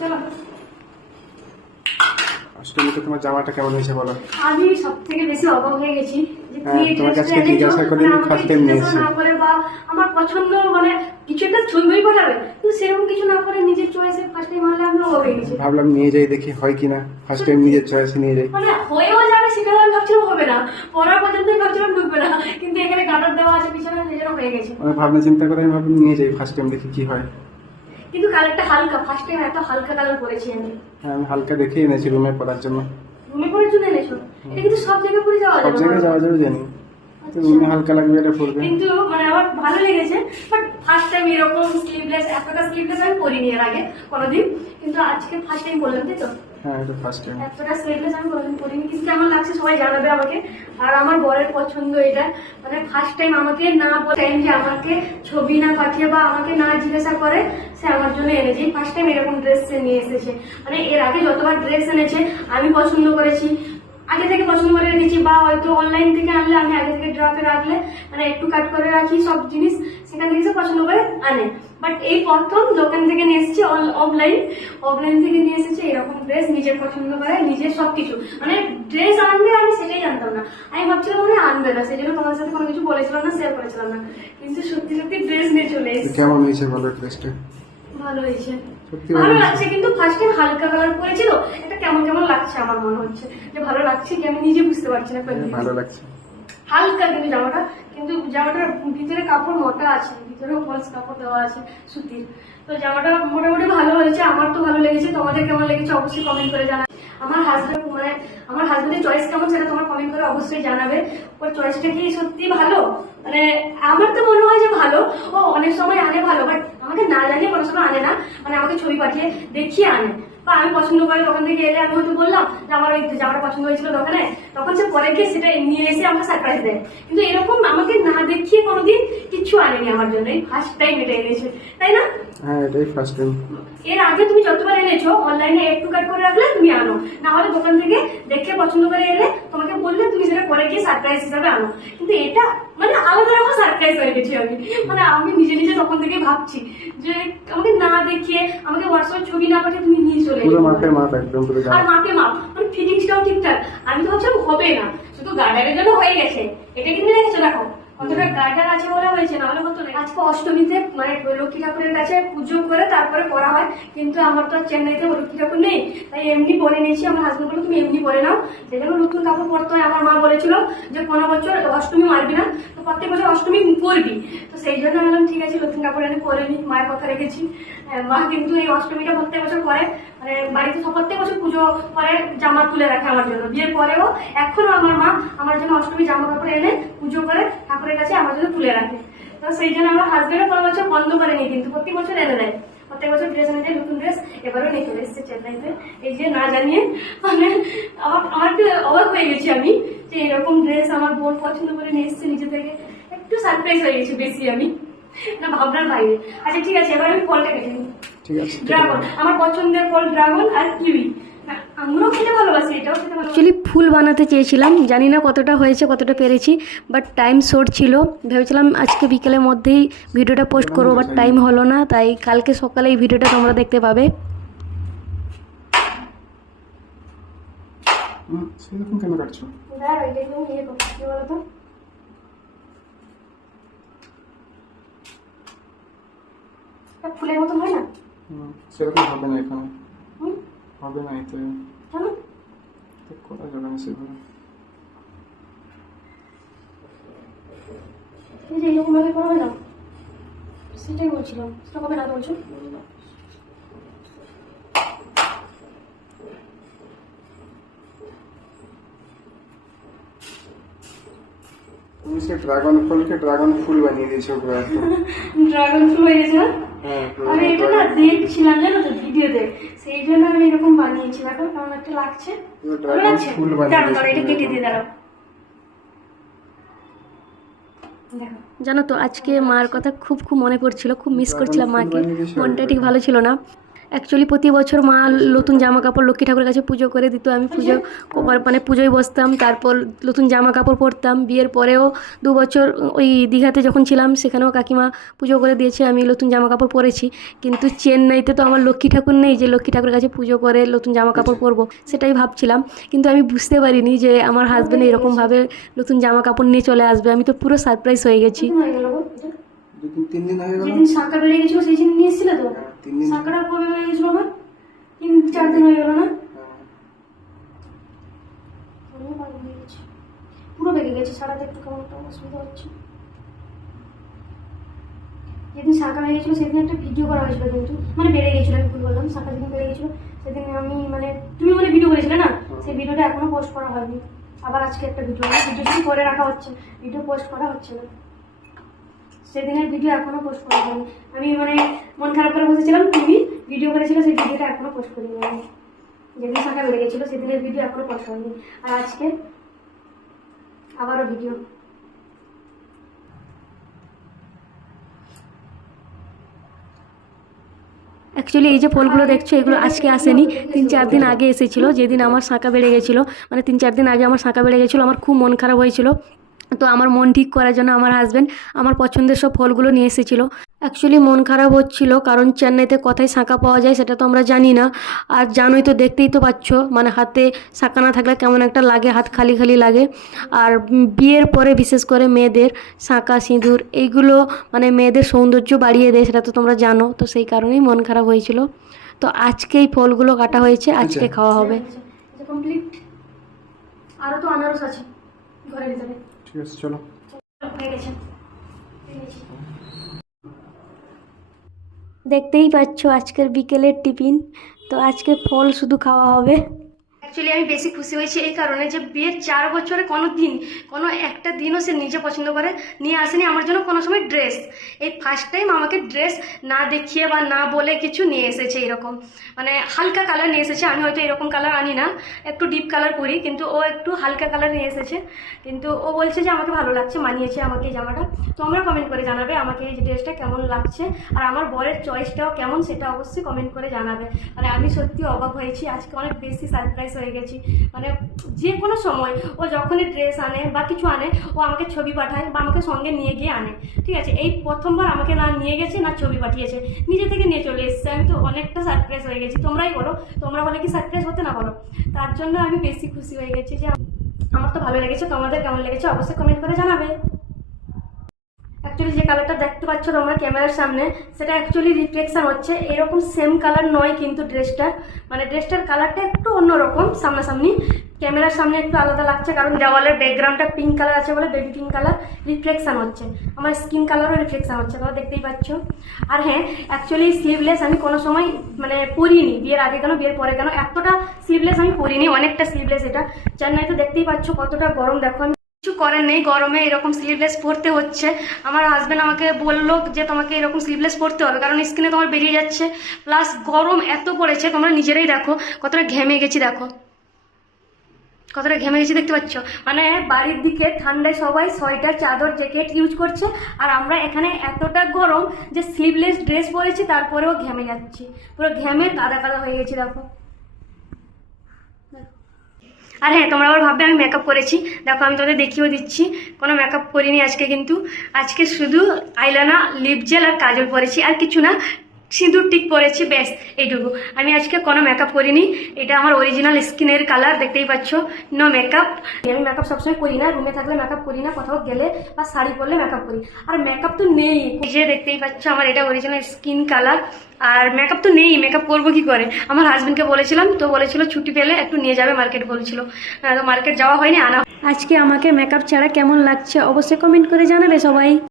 চলো। তোমার জামাটা কেমন হয়েছে বলো? আমি সব থেকে বেশি অবাক হয়ে গেছি যে হ্যাঁ, এই তোমার কাছে জিজ্ঞাসা করিনি, মানে আমাকে first নিয়েছি। বা আমার পছন্দ মানে কিছু একটা ছবিই পাঠাবে কিন্তু সেরকম কিছু না করে নিজের চয়েসে ফার্স্ট টাইম আনলে আমি অবাক হয়ে গেছি। ভাবলাম নিয়ে যাই দেখি হয় কিনা। ফার্স্ট টাইম নিজের চয়েসে নিয়ে যাই। মানে হয়েও যাবে সেখানে আমি ভাবছিলাম হবে না। পড়ার পর্যন্তই ভাবছিলাম ঢুকবে না কিন্তু এখানে গাটার দেওয়া আছে পিছনে নিজের হয়ে গেছে। মানে ভাবনা চিন্তা করে আমি ভাবলাম নিয়ে যাই ফার্স্ট টাইম দেখি কি হয়। কিন্তু কালারটা হালকা ফার্স্ট টাইম এত হালকা কালার করেছি আমি। হ্যাঁ আমি হালকা দেখে এনেছি রুমে পড়ার জন্য। রুমে পড়ার জন্য এনেছো? এটা কিন্তু সব জায়গায় পরে যাওয়া যাবে সব জায়গায় যাওয়া যাবে জানি। হালকা লাগবে এটা পড়বে কিন্তু মানে আমার ভালো লেগেছে বাট ফার্স্ট টাইম এরকম স্লিভলেস এতটা স্লিভলেস আমি পরিনি এর আগে কোনোদিন। কিন্তু আজকে ফার্স্ট টাইম বললাম তাই তো? হ্যাঁ এটা ফার্স্ট টাইম এতটা স্লিভলেস আমি কোনোদিন পরিনি। কিন্তু কেমন লাগছে সবাই জানাবে আমাকে। আর আমার বরের পছন্দ এটা। মানে ফার্স্ট টাইম আমাকে না টাইম যে আমাকে ছবি না পাঠিয়ে বা আমাকে না জিজ্ঞাসা করে সে আমার জন্য এনেছে। ফার্স্ট টাইম এরকম ড্রেস সে নিয়ে এসেছে। মানে এর আগে যতবার ড্রেস এনেছে আমি পছন্দ করেছি। আগে থেকে পছন্দ করে রেখেছি বা হয়তো অনলাইন থেকে আনলে, আমি আগে থেকে ড্র করে রাখলে মানে একটু কাট করে রাখি সব জিনিস, সেখান থেকে সে পছন্দ করে আনে। বাট এই প্রথম দোকান থেকে নিয়ে এসেছি অফলাইন অফলাইন থেকে নিয়ে এসেছি, এরকম ড্রেস নিজের পছন্দ করে, নিজের সবকিছু। মানে ড্রেস আনবে, আমি সেটাই জানতাম না। আমি ভাবছিলাম মনে আনবে না সেই জন্য তোমার সাথে কোনো কিছু বলেছিলাম না শেয়ার করেছিলাম না। কিন্তু সত্যি সত্যি ড্রেস নিয়ে চলে এসেছি। কেমন হয়েছে বলো ড্রেসটা ভালো হয়েছে। ভালো লাগছে কিন্তু ফার্স্ট টাইম হালকা কালার করেছিল এটা কেমন কেমন লাগছে আমার মনে হচ্ছে। যে ভালো লাগছে কি আমি নিজে বুঝতে পারছি না কোন ভালো লাগছে। হালকা কিন্তু জামাটা কিন্তু জামাটার ভিতরে কাপড় মোটা আছে, ভিতরেও ফলস কাপড় দেওয়া আছে, সুতির। তো জামাটা মোটামুটি ভালো হয়েছে, আমার তো ভালো লেগেছে, তোমাদের কেমন লেগেছে অবশ্যই কমেন্ট করে জানা আমার হাজবেন্ড মানে আমার হাজবেন্ডের চয়েস কেমন সেটা তোমার কমেন্ট করে অবশ্যই জানাবে। ওর চয়েসটা কি সত্যি ভালো? মানে আমার তো মনে হয় যে ভালো। ও অনেক সময় আনে ভালো বাট আমাকে না জানিয়ে কোনো সময় আনে না। মানে আমাকে ছবি পাঠিয়ে দেখিয়ে আনে। বা আমি পছন্দ করে দোকান থেকে এলে আমি হয়তো বললাম যে আমার ওই জামাটা পছন্দ হয়েছিল দোকানে। তখন সে পরে গিয়ে সেটা নিয়ে এসে আমাকে সারপ্রাইজ দেয়। কিন্তু এরকম আমাকে না দেখিয়ে কোনোদিন কিচ্ছু আনেনি আমার জন্য। এই ফার্স্ট টাইম এটা এনেছে তাই না? হ্যাঁ এটাই ফার্স্ট টাইম এর আগে তুমি যতবার এনেছো অনলাইনে একটু কাট করে রাখলে তুমি আনো। না হলে দোকান থেকে দেখে পছন্দ করে এলে তোমাকে বললে তুমি সেটা পরে গিয়ে সারপ্রাইজ হিসাবে আনো। কিন্তু এটা মানে আলাদা রকম সারপ্রাইজ হয়ে গেছি আমি। মানে আমি নিজে নিজে তখন থেকে ভাবছি যে আমাকে না দেখিয়ে আমাকে হোয়াটসঅ্যাপ ছবি না পাঠিয়ে তুমি নিয়ে চলে পুরো এলে। মাপে মাপ একদম পুরো আর মাপে মাপ মানে ফিটিংসটাও ঠিকঠাক। আমি তো ভাবছিলাম হবে না। গার্ডারের জন্য হয়ে গেছে। এটা কিন্তু দেখেছ, দেখো। কতটা গার্ডার আছে বলে হয়েছে, নাহলে হতো না। আজকে অষ্টমীতে মানে লক্ষ্মী ঠাকুরের কাছে পুজো করে তারপরে পড়া হয়, কিন্তু আমার তো চেন্নাইতে লক্ষ্মী ঠাকুর নেই। তাই এমনি পরে নিয়েছি, আমার হাজবেন্ড বলল, তুমি এমনি পরে নাও। যেখানে নতুন কাপড় পরতে হয়, আমার মা বলেছিল যে, কোনো বছর অষ্টমী মারবি না, তো প্রত্যেক বছর অষ্টমী পরবি। তো সেই জন্য আমি বললাম, ঠিক আছে, নতুন কাপড় এনে পরে নি, মায়ের কথা রেখেছি। মা কিন্তু এই অষ্টমীটা প্রত্যেক বছর করে। মানে বাড়িতে প্রত্যেক বছর পুজো করে, জামা তুলে রাখে আমার জন্য। বিয়ের পরেও এখনও আমার মা আমার জন্য অষ্টমী জামা কাপড় এনে পুজো করে ঠাকুরের কাছে আমার জন্য তুলে রাখে। তো সেই জন্য আমার হাজবেন্ডও কোনো বছর বন্ধ করে করেনি কিন্তু প্রত্যেক বছর এনে দেয়। প্রত্যেক বছর ড্রেস এনে দেয়, নতুন ড্রেস এবারও নিয়ে চলে এসেছে চেন্নাইতে। এই যে না জানিয়ে মানে আমার আমার একটু অবাক হয়ে গেছি আমি যে এরকম ড্রেস আমার বোন পছন্দ করে নিয়ে এসেছে নিজে থেকে। একটু সারপ্রাইজ হয়ে গেছি বেশি আমি। না ভাবনার বাইরে আচ্ছা ঠিক আছে এবার আমি ফলটা কেটে নিই। ঠিক আছে ড্রাগন আমার পছন্দের ফল ড্রাগন আর কিউই। আমিও খেতে ভালোবাসি এটাও খেতে অ্যাকচুয়ালি ফুল বানাতে চেয়েছিলাম জানি না কতটা হয়েছে কতটা পেরেছি বাট টাইম শর্ট ছিল। ভেবেছিলাম আজকে বিকেলের মধ্যেই ভিডিওটা পোস্ট করব বাট টাইম হলো না তাই কালকে সকালে এই ভিডিওটা তোমরা দেখতে পাবে। হুম, সেরকম কেন কাটছো দাঁড়াও এটা একদম ইয়ে করো কি বলতো এটা ফুলের মতন হয় না? হুম, সেরকম হবে না এখানে। হবে না এতে। করা যাবে না সেভাবে। এই যে এরকম ভাবে করা হয় না? সেটাই বলছিলাম। সেটা কবে না বলছো তুমি সে ড্রাগন ফলকে ড্রাগন ফুল বানিয়ে দিয়েছ ড্রাগন ফুল হয়ে গেছে না? আমি এটা না দেখছিলাম জানো তো ভিডিওতে। সেই জন্য আমি এরকম বানিয়েছি। দেখো কেমন একটা লাগছে। দাঁড়াও দাঁড়াও, এটা কেটে দিয়ে দাঁড়াও। জানো তো আজকে মার কথা খুব খুব মনে পড়ছিল খুব মিস করছিলাম মাকে। মনটা ঠিক ভালো ছিল না। অ্যাকচুয়ালি প্রতি বছর মা নতুন জামা কাপড় লক্ষ্মী ঠাকুরের কাছে পুজো করে দিত। আমি পুজো মানে পুজোয় বসতাম তারপর নতুন জামা কাপড় পরতাম। বিয়ের পরেও দু বছর ওই দীঘাতে যখন ছিলাম সেখানেও কাকিমা পুজো করে দিয়েছে আমি নতুন জামা কাপড় পরেছি। কিন্তু চেন্নাইতে তো আমার লক্ষ্মী ঠাকুর নেই যে লক্ষ্মী ঠাকুরের কাছে পুজো করে নতুন জামা কাপড় পরবো সেটাই ভাবছিলাম। কিন্তু আমি বুঝতে পারিনি যে আমার হাজব্যান্ড এরকমভাবে নতুন জামা কাপড় নিয়ে চলে আসবে। আমি তো পুরো সারপ্রাইজ হয়ে গেছি। তিন তিন দিন গেল যেদিন বেড়ে গেছিল সেই দিন নিয়ে এসেছিলে তো? তিন দিন শাঁখাটা কবে হয়ে গেছিল আমার। তিন চার দিন হয়ে গেল না। পুরো বেগে গেছে সারাতে একটু কেমন একটা অসুবিধা হচ্ছে। যেদিন হয়ে গেছিল সেদিন একটা ভিডিও করা হয়েছিল কিন্তু। মানে বেড়ে গেছিল আমি ভুল বললাম শাঁখা যেদিন বেড়ে গেছিল সেদিন আমি মানে তুমি মানে ভিডিও করেছিলে না? সেই ভিডিওটা এখনও পোস্ট করা হয়নি। আবার আজকে একটা ভিডিও ভিডিওটি করে রাখা হচ্ছে ভিডিও পোস্ট করা হচ্ছে না। সেদিনের ভিডিও এখনও পোস্ট করা হয়নি আমি মানে মন খারাপ করে বসেছিলাম তুমি ভিডিও করেছিল, সেই ভিডিওটা এখনও পোস্ট করিনি আমি। যেদিন শাঁখা বেড়ে গেছিল সেদিনের ভিডিও এখনও পোস্ট হয়নি আর আজকে আবারও ভিডিও অ্যাকচুয়ালি এই যে ফলগুলো দেখছ, এগুলো আজকে আসেনি। তিন চার দিন আগে এসেছিল, যেদিন আমার শাঁখা বেড়ে গেছিল। মানে তিন চার দিন আগে আমার শাঁখা বেড়ে গেছিল, আমার খুব মন খারাপ হয়েছিল। তো আমার মন ঠিক করার জন্য আমার হাজব্যান্ড আমার পছন্দের সব ফলগুলো নিয়ে এসেছিল। অ্যাকচুয়ালি মন খারাপ হচ্ছিল কারণ চেন্নাইতে কোথায় শাঁখা পাওয়া যায় সেটা তো আমরা জানি না। আর জানোই তো দেখতেই তো পাচ্ছ মানে হাতে শাঁখা না থাকলে কেমন একটা লাগে হাত খালি খালি লাগে। আর বিয়ের পরে বিশেষ করে মেয়েদের শাঁখা সিঁদুর এইগুলো মানে মেয়েদের সৌন্দর্য বাড়িয়ে দেয় সেটা তো তোমরা জানো। তো সেই কারণেই মন খারাপ হয়েছিল। তো আজকে এই ফলগুলো কাটা হয়েছে আজকে আচ্ছা। খাওয়া হবে কমপ্লিট আরও তো আনারস আছে ভিতরে। ঠিক আছে চলো হয়ে গেছে হয়ে গেছে। দেখতেই পাচ্ছ আজকের বিকেলের টিফিন তো আজকে ফল শুধু খাওয়া হবে অ্যাকচুয়ালি আমি বেশি খুশি হয়েছি এই কারণে যে বিয়ের চার বছরে কোনো দিন, কোনো একটা দিনও সে নিজে পছন্দ করে, নিয়ে আসেনি আমার জন্য কোনো সময় ড্রেস এই ফার্স্ট টাইম আমাকে ড্রেস না দেখিয়ে বা না বলে কিছু নিয়ে এসেছে এরকম। মানে হালকা কালার নিয়ে এসেছে, আমি হয়তো এরকম কালার আনি না, একটু ডিপ কালার করি কিন্তু ও একটু হালকা কালার নিয়ে এসেছে। কিন্তু ও বলছে যে আমাকে ভালো লাগছে, মানিয়েছে আমাকে এই জামাটা। তোমরা কমেন্ট করে জানাবে আমাকে এই ড্রেসটা কেমন লাগছে, আর আমার বরের চয়েসটাও কেমন সেটা অবশ্যই কমেন্ট করে জানাবে। মানে আমি সত্যি অবাক হয়েছি, আজকে অনেক বেশি সারপ্রাইজ হয়ে গেছি। মানে যে কোনো সময় ও যখনই ড্রেস আনে বা কিছু আনে, ও আমাকে ছবি পাঠায় বা আমাকে সঙ্গে নিয়ে গিয়ে আনে। ঠিক আছে? এই প্রথমবার আমাকে না নিয়ে গেছে, না ছবি পাঠিয়েছে। নিজে থেকে নিয়ে চলে এসেছে। আমি তো অনেকটা সারপ্রাইজ হয়ে গেছি। তোমরাই বলো। তোমরা বলে কি সারপ্রাইজ হতে না বলো? তার জন্য আমি বেশি খুশি হয়ে গেছি যে, আমার তো ভালো লেগেছে। তোমাদের কেমন লেগেছে অবশ্যই কমেন্ট করে জানাবে। অ্যাকচুয়ালি যে কালারটা দেখতে পাচ্ছ তোমরা ক্যামেরার সামনে, সেটা অ্যাকচুয়ালি রিফ্লেকশান হচ্ছে। এরকম সেম কালার নয় কিন্তু ড্রেসটার মানে ড্রেসটার কালারটা একটু অন্যরকম সামনাসামনি। ক্যামেরার সামনে একটু আলাদা লাগছে কারণ দেওয়ালের ব্যাকগ্রাউন্ডটা পিঙ্ক কালার আছে বলে বেবি পিঙ্ক কালার রিফ্লেকশান হচ্ছে। আমার স্কিন কালারও রিফ্লেকশান হচ্ছে, তোমরা দেখতেই পাচ্ছ। আর হ্যাঁ অ্যাকচুয়ালি স্লিভলেস আমি কোনো সময় মানে পরিনি, বিয়ের আগে কেন, বিয়ের পরে কেন, এতটা স্লিভলেস আমি পরিনি, অনেকটা স্লিভলেস এটা। চেন্নাই তো দেখতেই পাচ্ছ কতটা গরম, দেখো আমি কিছু করার নেই, গরমে এরকম স্লিভলেস পরতে হচ্ছে। আমার হাজব্যান্ড আমাকে বলল যে, তোমাকে এরকম স্লিভলেস পরতে হবে, কারণ স্কিনে তোমার বেরিয়ে যাচ্ছে। প্লাস গরম এত পড়েছে, তোমরা নিজেরাই দেখো, কতটা ঘেমে গেছি দেখো। কতটা ঘেমে গেছি দেখতে পাচ্ছ? মানে বাড়ির দিকে ঠান্ডায় সবাই সোয়েটার, চাদর জ্যাকেট ইউজ করছে, আর আমরা এখানে এতটা গরম যে স্লিভলেস ড্রেস পরেছি, তারপরেও ঘেমে যাচ্ছি। পুরো ঘেমে কাদা কাদা হয়ে গেছি, দেখো। আর হ্যাঁ তোমরা আবার ভাববে আমি মেকআপ করেছি। দেখো, আমি তোমাদের দেখিয়েও দিচ্ছি। কোনো মেকআপ করিনি আজকে কিন্তু। আজকে শুধু আইলানা লিপ জেল আর কাজল পরেছি। আর কিছু না সিঁদুর টিক পরেছি, ব্যাস, এইটুকু। আমি আজকে কোনো মেকআপ করিনি। এটা আমার অরিজিনাল স্কিনের কালার দেখতেই পাচ্ছ। নো মেকআপ আমি মেকআপ সবসময় করি না। রুমে থাকলে মেকআপ করি না, কোথাও গেলে বা শাড়ি পরলে মেকআপ করি। আর মেকআপ তো নেই। যে দেখতেই পাচ্ছ, আমার এটা অরিজিনাল স্কিন কালার আর মেকআপ তো নেই মেকআপ করব কি করে? আমার হাজব্যান্ডকে বলেছিলাম, তো বলেছিল ছুটি পেলে একটু নিয়ে যাবে মার্কেট বলেছিল। তো মার্কেট যাওয়া হয়নি, আনা আজকে আমাকে মেকআপ ছাড়া কেমন লাগছে? অবশ্যই কমেন্ট করে জানাবে সবাই।